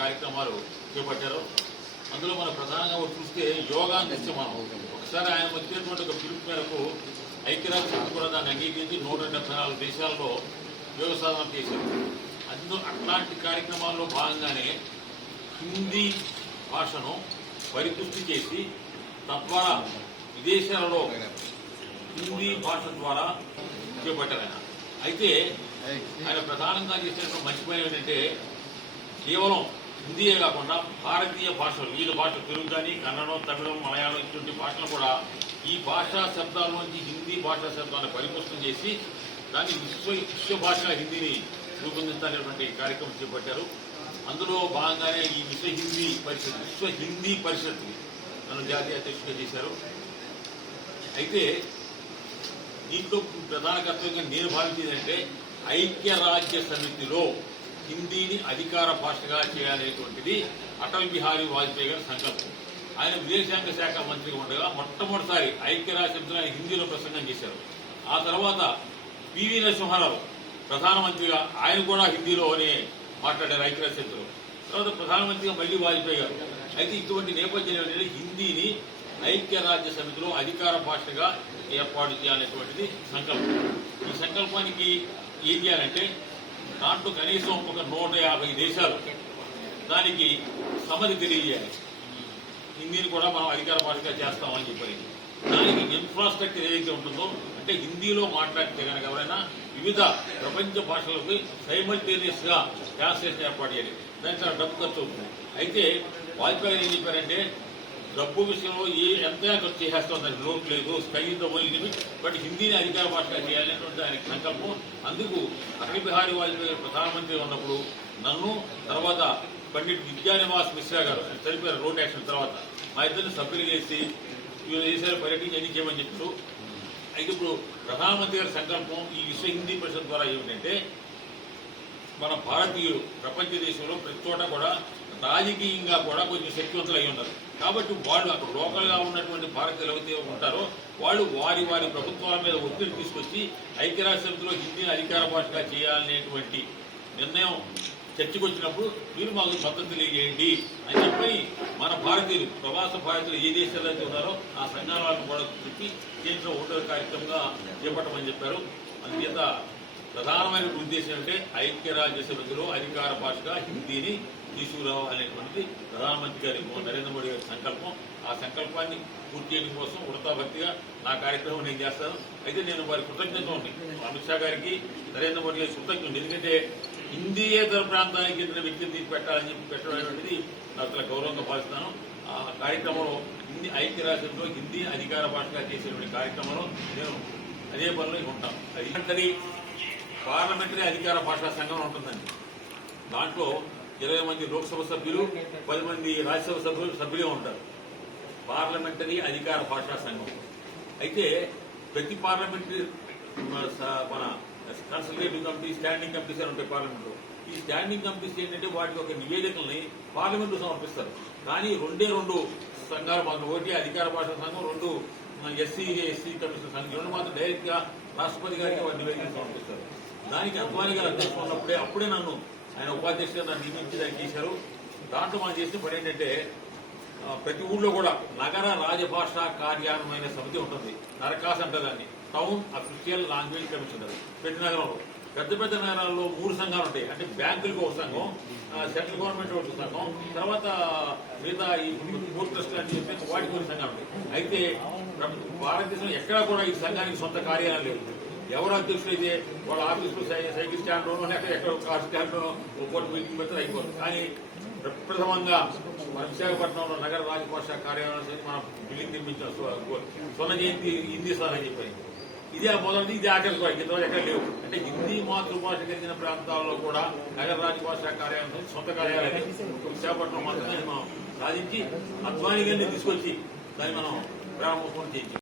కార్యక్రమాలు చేపట్టారు. అందులో మనం ప్రధానంగా చూస్తే యోగా నిత్యం మనం ఒకసారి ఆయన వచ్చినటువంటి ఒక పిలుపు మేరకు ఐక్యరాజ్య సమితి కూడా దాన్ని అంగీకరించి 174 దేశాల్లో యోగ సాధన చేశారు. అందులో అట్లాంటి కార్యక్రమాల్లో భాగంగానే హిందీ భాషను పరిపుష్టి చేసి తద్వారా విదేశాలలో హిందీ భాష ద్వారా చేపట్టారు ఆయన. అయితే ఆయన ప్రధానంగా చేసినటువంటి మంచి పని ఏంటంటే కేవలం హిందీయే కాకుండా భారతీయ భాషలు వివిధ భాషలు తెలుగు కానీ కన్నడం తమిళం మలయాళం ఇటువంటి భాషలు కూడా ఈ భాషా శబ్దాల నుంచి హిందీ భాషా శబ్దాలను పరిపుష్టం చేసి దాన్ని విశ్వ భాషగా హిందీని రూపొందించాలనేటువంటి కార్యక్రమం చేపట్టారు. అందులో భాగంగానే ఈ విశ్వ హిందీ పరిషత్ నన్ను జాతీయ అధ్యక్షుడిగా చేశారు. అయితే దీంట్లో ప్రధాన కర్తవ్యంగా నేను భావించేదంటే ఐక్యరాజ్య సమితిలో హిందీని అధికార భాషగా చేయాలనేటువంటిది అటల్ బిహారీ వాజ్పేయి గారి సంకల్పం. ఆయన విదేశాంగ శాఖ మంత్రిగా ఉండగా మొట్టమొదటిసారి ఐక్యరాజ్య సమితిలో ఆయన హిందీలో ప్రసంగం చేశారు. ఆ తర్వాత పివి నరసింహారావు ప్రధానమంత్రిగా ఆయన కూడా హిందీలోనే మాట్లాడారు ఐక్యరాజ్య సమితిలో. తర్వాత ప్రధానమంత్రిగా మళ్లీ వాజ్పేయి గారు. అయితే ఇటువంటి నేపథ్యం ఏంటంటే హిందీని ఐక్యరాజ్య సమితిలో అధికార భాషగా ఏర్పాటు చేయాలనేటువంటిది సంకల్పం. ఈ సంకల్పానికి ఏం చేయాలంటే దాంట్లో కనీసం ఒక 150 దేశాలు దానికి సమ్మతి తెలియజేయాలి. హిందీని కూడా మనం అధికార భాషగా చేస్తామని చెప్పి దానికి ఇన్ఫ్రాస్ట్రక్చర్ ఏదైతే ఉంటుందో అంటే హిందీలో మాట్లాడితే కనుక ఎవరైనా వివిధ ప్రపంచ భాషలకు సైమల్టేనియస్ గా ట్రాన్స్లేషన్ ఏర్పాటు చేయాలి. దానికి చాలా డబ్బు ఖర్చు అవుతుంది. అయితే వాజ్పేయి గారు ఏం చెప్పారంటే డబ్బు విషయంలో ఎంతైనా ఖర్చు చేసేస్తాం, దానికి లోటు లేదు, sky the only limit, but హిందీని అధికార భాషగా చేయాలనేటువంటి ఆయనకి సంకల్పం. అందుకు అటల్ బిహారీ వాజ్పేయి ప్రధానమంత్రి ఉన్నప్పుడు నన్ను తర్వాత పండిట్ విద్యానివాస్ మిశ్రా గారు చనిపోయారు రోడ్ యాక్షన్ తర్వాత మా ఇద్దరిని సభ్యులు చేసి వివిధ దేశాలు పర్యటించి ఎన్ని చేయమని చెప్తూ అయితే ఇప్పుడు ప్రధానమంత్రి గారి సంకల్పం ఈ విశ్వ హిందీ పరిషత్ ద్వారా ఏమిటంటే మన భారతీయులు ప్రపంచ దేశంలో ప్రతి చోట కూడా రాజకీయంగా కూడా కొంచెం శక్తివంతులు అయి ఉన్నారు. కాబట్టి వాళ్ళు అక్కడ లోకల్ గా ఉన్నటువంటి భారతీయులు ఎవరైతే ఉంటారో వాళ్ళు వారి ప్రభుత్వాల మీద ఒత్తిడి తీసుకొచ్చి ఐక్యరాజ్య సమితిలో హిందీని అధికార భాషగా చేయాలనేటువంటి నిర్ణయం చర్చకు వచ్చినప్పుడు మీరు మాకు మద్దతు తెలియజేయండి అని చెప్పి మన భారతీయులు ప్రవాస భారతీయులు ఏ దేశాల్లో అయితే ఉన్నారో ఆ సంఘాలను కూడా చెప్పి కేంద్రం ఓటర్ కార్యక్రమంగా చేపట్టమని చెప్పారు. అందుచేత ప్రధానమైన ఉద్దేశం అంటే ఐక్యరాజ్య సమితిలో అధికార భాషగా హిందీని తీసుకురావాలనేటువంటిది ప్రధానమంత్రి గారి నరేంద్ర మోడీ గారి సంకల్పం. ఆ సంకల్పాన్ని పూర్తి చేయడం కోసం ఉడతాభక్తిగా నా కార్యక్రమం నేను చేస్తాను. అయితే నేను వారి కృతజ్ఞత ఉంది అమిత్ షా గారికి నరేంద్ర మోడీ గారికి కృతజ్ఞత. ఎందుకంటే హిందీయేతర ప్రాంతానికి చెందిన వ్యక్తిని తీసి పెట్టాలని చెప్పి పెట్టడం అనేటువంటిది నాకు చాలా గౌరవంగా భావిస్తాను. ఆ కార్యక్రమంలో ఐక్యరాజ్యంలో హిందీ అధికార భాషగా చేసేటువంటి కార్యక్రమంలో నేను అదే పనిలో ఉంటాం. అది పార్లమెంటరీ అధికార భాషా సంఘం ఉంటుందండి. దాంట్లో 20 మంది లోక్సభ సభ్యులు 10 మంది రాజ్యసభ సభ్యులే ఉంటారు. పార్లమెంటరీ అధికార భాషా సంఘం. అయితే ప్రతి పార్లమెంటరీ మన కన్సల్టేటివ్ కమిటీ స్టాండింగ్ కమిటీస్ అని ఉంటాయి పార్లమెంట్లో. ఈ స్టాండింగ్ కమిటీస్ ఏంటంటే వాటికి ఒక నివేదికల్ని పార్లమెంటు సమర్పిస్తారు. కానీ 2 సంఘాలు మాత్రం, ఒకటి అధికార భాషా సంఘం, 2 ఎస్సీ కమిషన్ సంఘం, 2 మాత్రం డైరెక్ట్ గా రాష్ట్రపతి గారికి వారి నివేదికలు సమర్పిస్తారు. దానికి అద్వానీ గారు అధ్యక్షుడు ఉన్నప్పుడే అప్పుడే నన్ను ఆయన ఉపాధ్యక్షుడిగా నన్ను నియమించి దాన్ని చేశారు. దాంట్లో మనం చేసిన పని ఏంటంటే ప్రతి ఊళ్ళో కూడా నగర రాజభాష కార్యాన్వయన సమితి ఉంటుంది. నరకాస్ అంటే దాన్ని టౌన్ అఫీషియల్ లాంగ్వేజ్ కమిషన్. ప్రతి నగరంలో పెద్ద నగరాల్లో 3 సంఘాలు ఉంటాయి. అంటే బ్యాంకులకు ఒక సంఘం, సెంట్రల్ గవర్నమెంట్ ఒక సంఘం, తర్వాత మిగతా ఈ పోర్ట్ ట్రస్ట్ అని చెప్పి వాటికి కొన్ని సంఘాలు ఉంటాయి. అయితే భారతదేశంలో ఎక్కడా కూడా ఈ సంఘానికి సొంత కార్యాలయం లేదు. ఎవరు అధ్యక్షులు అయితే వాళ్ళ ఆఫీసులో సైకిల్ స్టాండ్లోనో లేకపోతే ఎక్కడ కార్ స్టాండ్లోనో ఒక మీటింగ్ పెడితే అయిపోతుంది. కానీ ప్రప్రథమంగా మన విశాఖపట్నంలో నగర రాజభాష కార్యాలయం మనం బిల్డింగ్ నిర్మించాం. స్వర్ణ జయంతి హిందీ సార్ అని చెప్పారు. ఇదే మొదటి ఇది ఆఖరి ఇంతవరకు ఎక్కడ లేవు. అంటే హిందీ మాతృభాష కలిగిన ప్రాంతాల్లో కూడా నగర రాజభాష కార్యాలయం సొంత కార్యాలయం విశాఖపట్నం మాత్రమే మనం సాధించి అద్వానీ గారిని తీసుకొచ్చి దాన్ని మనం ప్రారంభోత్సవం చేయించాం.